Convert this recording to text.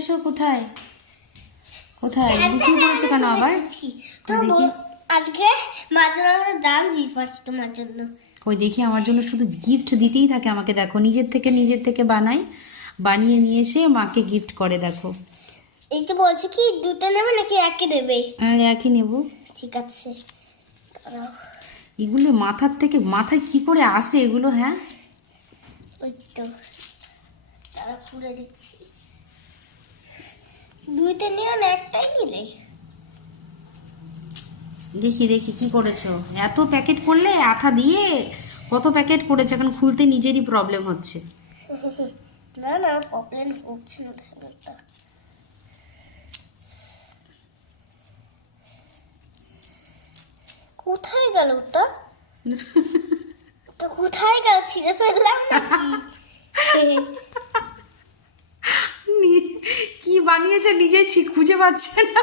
এসো। কোথায় কোথায় লুকিয়ে পড়েছো কেন আবার? তো আজকে মাদুরার দাম জিত পাচ্ছি তোমার জন্য। ওই দেখি আমার জন্য শুধু গিফট দিতেই থাকে আমাকে। দেখো নিজের থেকে বানাই, বানিয়ে নিয়ে এসে মাকে গিফট করে। দেখো এই যে বলছে কি দুটো নেবে নাকি একে দেবে? একই নেবো। ঠিক আছে দাঁড়াও। এগুলো মাথায় কি করে আসে এগুলো? হ্যাঁ ওই তো তারা পুরে দিচ্ছি। দুইটা নিও না একটাই নিলে? দেখি দেখি কি করেছো। এত প্যাকেট করলে আঠা দিয়ে কত প্যাকেট করেছে, এখন খুলতে নিজেরই প্রবলেম হচ্ছে। না না প্রবলেম হচ্ছে না তেমনটা। কোথায় গেল ওটা? তো কোথায় গেল ছিঁড়ে ফেললাম নাকি? কি বানিয়েছে নিজেই খুঁজে পাচ্ছে না।